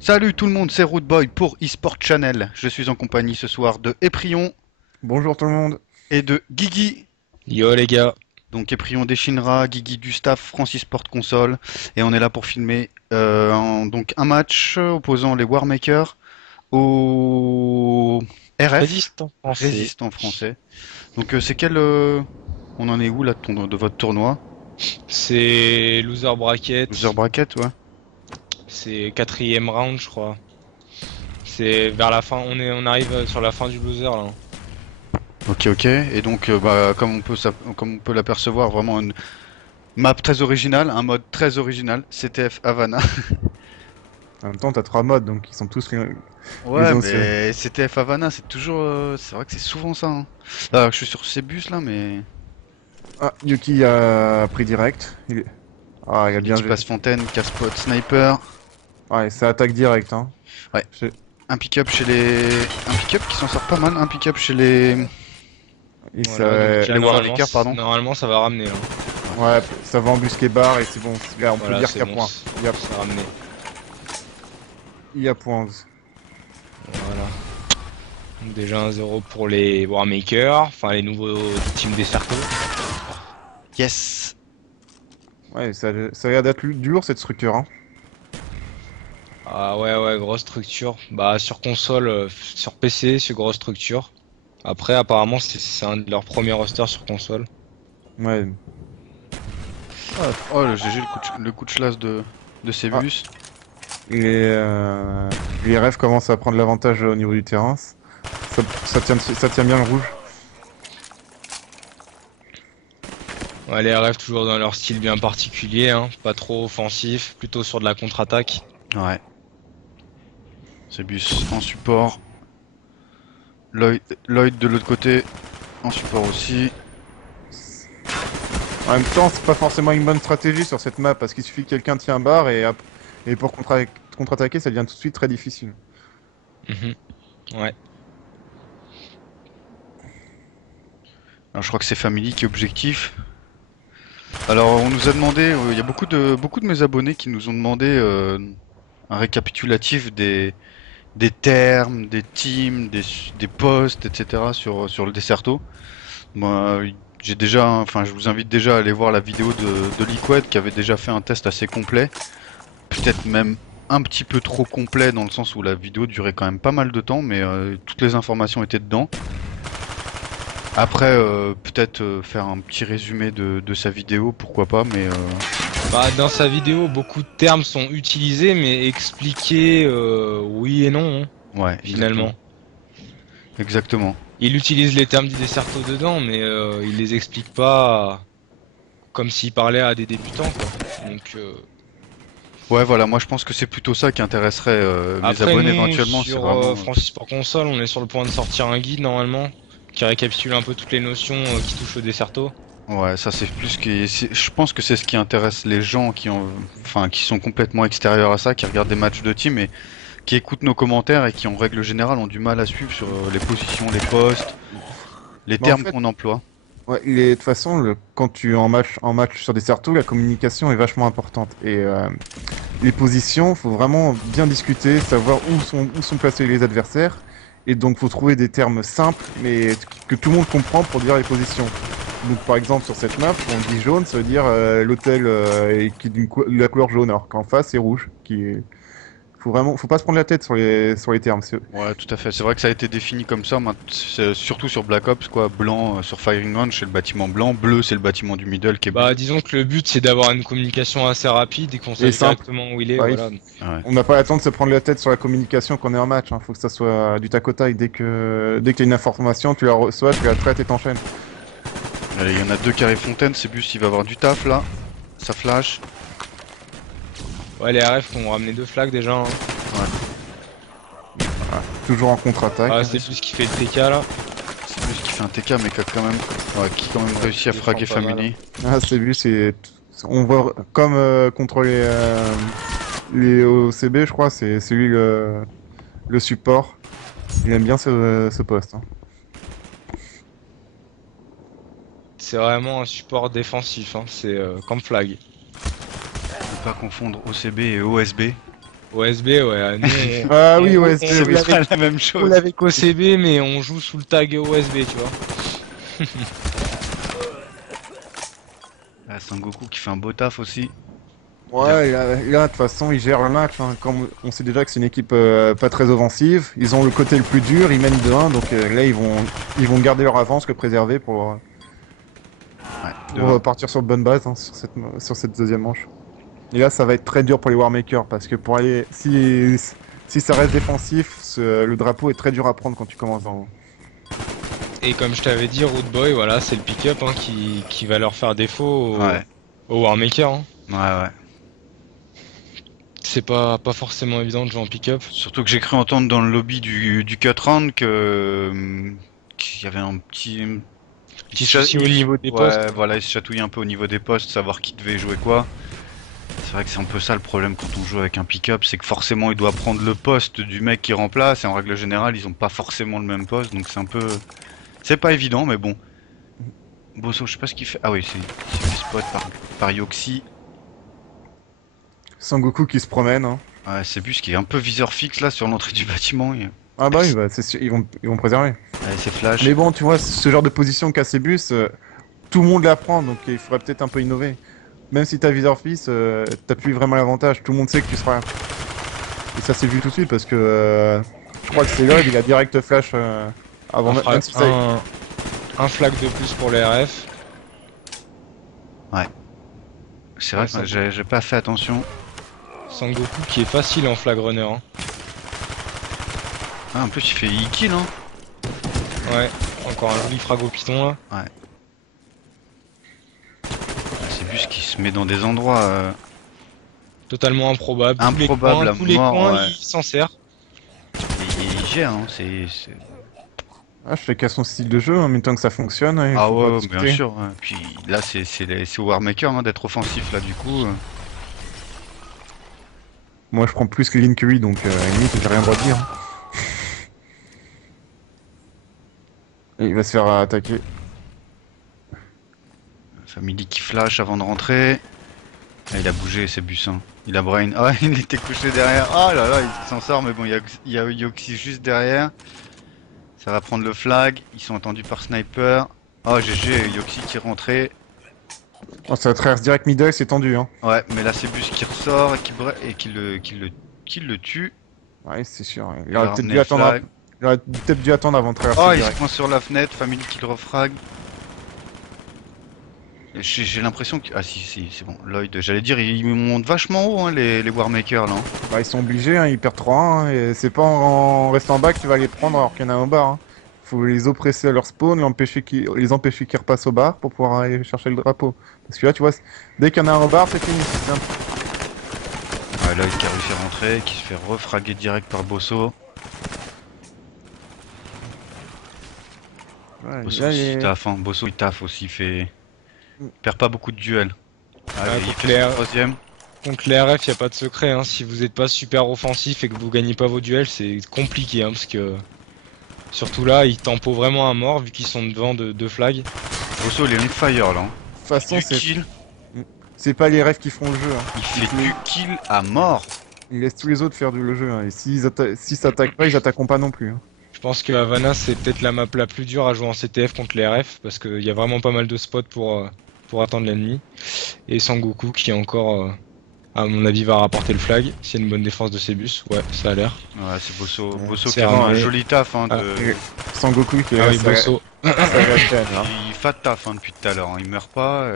Salut tout le monde, c'est Rootboy pour eSport Channel. Je suis en compagnie ce soir de Eprion Bonjour tout le monde. et de Guigui. Yo les gars, Donc Eprion des Shinra, Guigui du staff Francis Sport Console. Et on est là pour filmer donc un match opposant les Warmakers au RF, résistant français. résistant français. Donc c'est quel... on en est où là de votre tournoi? C'est loser bracket, Loser bracket, ouais. c'est quatrième round je crois. C'est vers la fin, on arrive sur la fin du loser là. Ok, ok. Et donc, comme on peut l'apercevoir, vraiment une map très originale, un mode très original, CTF Havana. En même temps, t'as 3 modes, donc ils sont tous les Ouais, anciens. mais CTF Havana, c'est toujours, c'est vrai que c'est souvent ça, hein. Là, je suis sur ces bus là, mais Ah, Yuki a pris direct. Ah, il a bien l'équipe géré. Fontaine, casse-pot, sniper. Ouais, c'est attaque direct, hein. Ouais, Je- un pick-up chez les, un pick-up qui s'en sort pas mal, un pick-up chez les, Et Voilà, donc chez là les normalement, Warmakers, pardon. normalement ça va ramener là. Ouais. Ouais, ça va embusquer barre et c'est bon. Là, on peut Voilà, dire c'est qu'il y a bon, point. c'est ramené. Il y a point. Voilà. Donc déjà 1-0 pour les Warmakers, enfin les nouveaux teams des Cercos. Yes. Ouais, ça a l'air d'être dur cette structure, hein. Ah ouais, grosse structure. Bah sur console, sur PC, c'est grosse structure. Après, apparemment, c'est un de leurs premiers rosters sur console. Ouais. Oh, le GG, le coup de chlasse de ces Ah, bus. les, les refs commencent à prendre l'avantage au niveau du terrain. Ça tient bien le rouge. Ouais, les RF toujours dans leur style bien particulier, hein. Pas trop offensif, plutôt sur de la contre-attaque. Ouais. Ces bus en support. Lloyd de l'autre côté en support aussi. En même temps, c'est pas forcément une bonne stratégie sur cette map parce qu'il suffit que quelqu'un tient barre et pour contre-attaquer, ça devient tout de suite très difficile. Mhm. Ouais. Alors je crois que c'est Family qui est objectif. Alors on nous a demandé, il y a beaucoup de mes abonnés qui nous ont demandé un récapitulatif des termes, des teams, des postes, etc. sur le Desserto. Moi, j'ai déjà, enfin je vous invite déjà à aller voir la vidéo de Liquid qui avait déjà fait un test assez complet. Peut-être même un petit peu trop complet dans le sens où la vidéo durait quand même pas mal de temps, mais toutes les informations étaient dedans. Après, peut-être faire un petit résumé de sa vidéo, pourquoi pas, mais Bah, dans sa vidéo, beaucoup de termes sont utilisés, mais expliqués, oui et non, hein, ouais, exactement. finalement. Exactement. Il utilise les termes du Desserto dedans, mais il les explique pas comme s'il parlait à des débutants, quoi. Donc, Ouais, voilà, moi je pense que c'est plutôt ça qui intéresserait mes après, abonnés nous, éventuellement, c'est sur vraiment... Francis pour console, on est sur le point de sortir un guide, normalement, qui récapitule un peu toutes les notions qui touchent au Desserto. Ouais, ça c'est plus que... Je pense que c'est ce qui intéresse les gens qui ont... Enfin, qui sont complètement extérieurs à ça, qui regardent des matchs de team et qui écoutent nos commentaires et qui en règle générale ont du mal à suivre sur les positions, les postes, les Mais en termes fait, qu'on emploie. ouais, de toute façon, quand tu es en match sur des certos, la communication est vachement importante. Et les positions, faut vraiment bien discuter, savoir où sont placés les adversaires. Et donc, faut trouver des termes simples, mais que tout le monde comprend pour dire les positions. Donc, par exemple, sur cette map, on dit jaune, ça veut dire l'hôtel qui est de la couleur jaune, alors qu'en face, c'est rouge. Faut pas se prendre la tête sur les termes. Ouais, tout à fait. C'est vrai que ça a été défini comme ça, surtout sur Black Ops, quoi. Blanc sur Firing Range, c'est le bâtiment blanc. Bleu, c'est le bâtiment du middle qui est Bah, bleu. disons que le but, c'est d'avoir une communication assez rapide et qu'on Et sache simple. directement où il est, Bah, voilà. Ouais. on n'a pas le temps de se prendre la tête sur la communication qu'on est en match. Faut que ça soit du tac au tac. Dès que tu as une information, tu la reçois, tu la traites et t'enchaînes. Allez, il y en a deux carrés fontaine, c'est bus, il va avoir du taf là. Ça flash. Ouais, les RF ont ramené 2 flags déjà, hein. Ouais. Voilà. Toujours en contre-attaque. Ah, c'est plus qui fait le TK là. C'est bus qui fait un TK mais qui a quand même, ouais, qui quand même Ouais, réussi à qui défend fraguer pas mal, hein. Family. Ah, c'est vu, on voit comme contre les OCB, je crois, c'est lui le support. Il aime bien ce poste, hein. C'est vraiment un support défensif, hein. C'est comme flag. Ne pas confondre OCB et OSB. OSB, ouais. Nous, Ah oui, on- ouais, on- C'est on l'avait pas la même on chose. l'avait qu'OCB, mais on joue sous le tag OSB, tu vois. Ah, Sangoku qui fait un beau taf aussi. Ouais, là, de toute façon, ils gèrent le match, hein. Comme on sait déjà que c'est une équipe pas très offensive, ils ont le côté le plus dur, ils mènent 2-1, donc là, ils vont garder leur avance, le préserver Ouais, pour partir sur de bonnes bases, hein, sur cette deuxième manche. Et là, ça va être très dur pour les Warmakers, parce que pour aller, si ça reste défensif, le drapeau est très dur à prendre quand tu commences en haut. Et comme je t'avais dit, Root Boy, voilà, c'est le pick-up hein, qui va leur faire défaut Ouais, au Warmaker. Hein. ouais. C'est pas forcément évident de jouer en pick-up. Surtout que j'ai cru entendre dans le lobby du cut round qu'il y avait un petit Petit souci au niveau des postes. Ouais, voilà, il se chatouillait un peu au niveau des postes, savoir qui devait jouer quoi. C'est vrai que c'est un peu ça le problème quand on joue avec un pick-up, c'est que forcément il doit prendre le poste du mec qui remplace, et en règle générale ils ont pas forcément le même poste, donc c'est un peu... C'est pas évident, mais bon. Bosso, je sais pas ce qu'il fait... Ah oui, c'est du spot par Yoxi. Sangoku qui se promène, hein. Ouais, c'est Bus qui est un peu viseur fixe là sur l'entrée du bâtiment. Ah bah oui, bah, c'est sûr, ils vont préserver. Ouais, c'est flash. Mais bon, tu vois, ce genre de position Cassébus, tout le monde l'apprend, donc il faudrait peut-être un peu innover. Même si t'as viseur fils, t'as plus vraiment l'avantage, tout le monde sait que tu seras... Et ça s'est vu tout de suite, parce que je crois que c'est Lloyd, il a direct flash avant... On même fera si ça- un flag de plus pour les RF. C'est vrai que j'ai pas fait attention. Sangoku qui est facile en flag runner. Hein. Ah, en plus il fait e-kill hein. Ouais, encore un joli frag au piton là. C'est Bus qui se met dans des endroits... Totalement improbable. Improbable à tous les mort, coins, ouais. il s'en sert. il gère, hein, Ah, je fais qu'à son style de jeu, hein, mais tant que ça fonctionne, hein, il Ah faut pas ouais, discuter. bien sûr. Ouais. Puis là c'est au Warmaker hein, d'être offensif là du coup. Moi, je prends plus que Lin que lui, donc limite, j'ai rien à dire. Et il va se faire attaquer. Family qui flash avant de rentrer. Ah, il a bougé, c'est Bus. Hein. Il a brain. Ah, il était couché derrière. Ah là là, il s'en sort, mais bon, il y a Yoxi juste derrière. Ça va prendre le flag. Ils sont entendus par Sniper. Oh, GG, Yoxi qui rentrait. Oh, ça traverse direct middle, c'est tendu, hein. Ouais, mais là, c'est Bus qui ressort et qui le tue. Ouais, c'est sûr. Il Il a aurait peut-être ramené dû le attendre. flag. Il aurait peut-être dû attendre avant de traverser Oh, il se direct. coince sur la fenêtre. Family qui le refrag. J'ai l'impression que... Ah si, c'est bon. Lloyd, j'allais dire, ils montent vachement haut, hein, les Warmakers, là. Hein. Bah, ils sont obligés, hein, ils perdent 3-1, hein, et c'est pas en restant bas que tu vas les prendre alors qu'il y en a un au bar. Hein. Faut les oppresser à leur spawn, les empêcher qu'ils repassent au bar pour pouvoir aller chercher le drapeau. Parce que là, tu vois, dès qu'il y en a un au bar, c'est fini. C'est simple. Ouais, Lloyd qui a réussi à rentrer, qui se fait refraguer direct par Bosso. Ouais, Bosso là, aussi, il taffe, hein. Bosso, il taffe aussi, il perd pas beaucoup de duels. Allez, Ouais, il contre fait les son troisième. Contre les RF, y a pas de secret. Hein. Si vous n'êtes pas super offensif et que vous gagnez pas vos duels, c'est compliqué. Hein, parce que surtout là, ils tempo vraiment à mort vu qu'ils sont devant de deux flags. Bosso, il est on fire, là. Hein. de toute façon, Du kill, c'est pas les rêves qui font le jeu. Hein. il fait du kill à mort. Ils laissent tous les autres faire le jeu. Hein. Et s'ils s'attaquent pas, ils attaqueront pas non plus. Hein. Je pense que Havana c'est peut-être la map la plus dure à jouer en CTF contre les RF parce qu'il y a vraiment pas mal de spots pour attendre l'ennemi. Et Sangoku qui encore, à mon avis, va rapporter le flag. S'il y a une bonne défense de ses bus, ouais, ça a l'air. Ouais, c'est Bosso. Ouais, Bosso c'est qui rend un ramené. joli taf. Hein, Et Sangoku qui est Ah oui, Bosso. Il fait de taf hein, depuis tout à l'heure. Hein. Il meurt pas.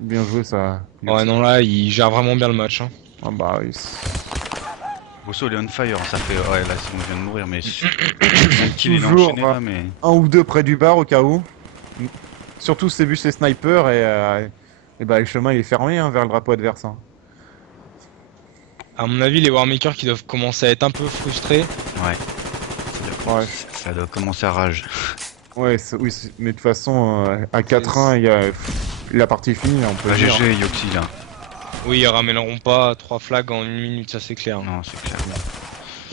Bien joué, ça. Ouais, non, là, il gère vraiment bien le match. Hein. Ah bah oui. Bosso, il est on fire. Ça fait. Ouais, là, c'est bon, il vient de mourir. Mais. Un kill, il est Toujours, enchaîné là, mais. Un ou deux près du bar au cas où. Surtout c'est vu ces snipers et bah le chemin il est fermé hein, vers le drapeau adverse. Hein. À mon avis, les Warmakers qui doivent commencer à être un peu frustrés. Ouais, Ça doit commencer à rage. ouais oui, mais de toute façon à 4-1 la partie est finie, on peut Ah, dire. GG, Yoxi là. Oui, ils ramèneront pas 3 flags en 1 minute, ça c'est clair. Non, c'est clair.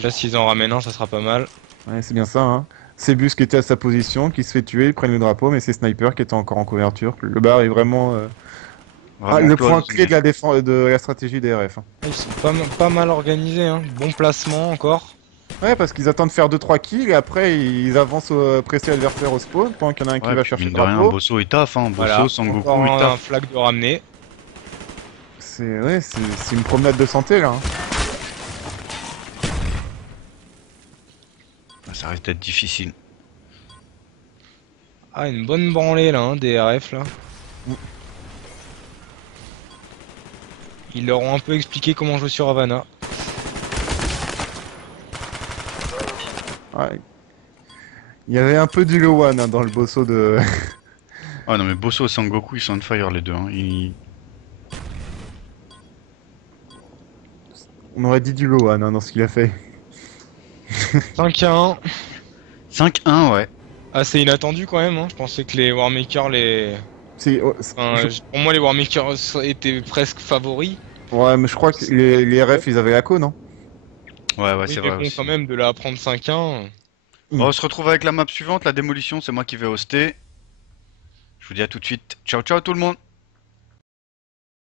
Là, s'ils en ramènent un, ça sera pas mal. Ouais, c'est bien ça. Hein. C'est Bus qui était à sa position, qui se fait tuer, ils prennent le drapeau, mais c'est Sniper qui était encore en couverture. Le bar est vraiment Ah, Vraiment le point cloisonné. clé de la défense, de la stratégie des RF. Hein. Ils sont pas mal organisés, hein. Bon placement encore. Ouais, parce qu'ils attendent de faire 2-3 kills et après ils avancent presser l'adversaire au spawn pendant qu'il y en a un qui Ouais, va puis chercher mine le de rien, drapeau. Bosso il taffe, hein. Voilà, Bosso, encore Sangoku il un taffe. flag de ramener. C'est une promenade de santé là. Hein. Ah, ça risque d'être difficile. Ah, une bonne branlée là, hein, des RF là. Mm. Ils leur ont un peu expliqué comment jouer sur Havana. Ouais. Il y avait un peu du low one hein, dans le bosso de. Ah non, mais Bosso et Sangoku ils sont on fire les deux. Hein. On aurait dit du low one hein, dans ce qu'il a fait. 5 à 1. 5-1, ouais. Assez inattendu quand même, hein. Je pensais que les Warmakers, pour moi les Warmakers étaient presque favoris. Ouais, mais je crois que les RF ils avaient la co, non? Ouais, ouais, Oui, c'est mais vrai bon, aussi. quand même, de là à prendre 5-1. Bon, on se retrouve avec la map suivante, la démolition, c'est moi qui vais hoster. Je vous dis à tout de suite. Ciao, ciao tout le monde!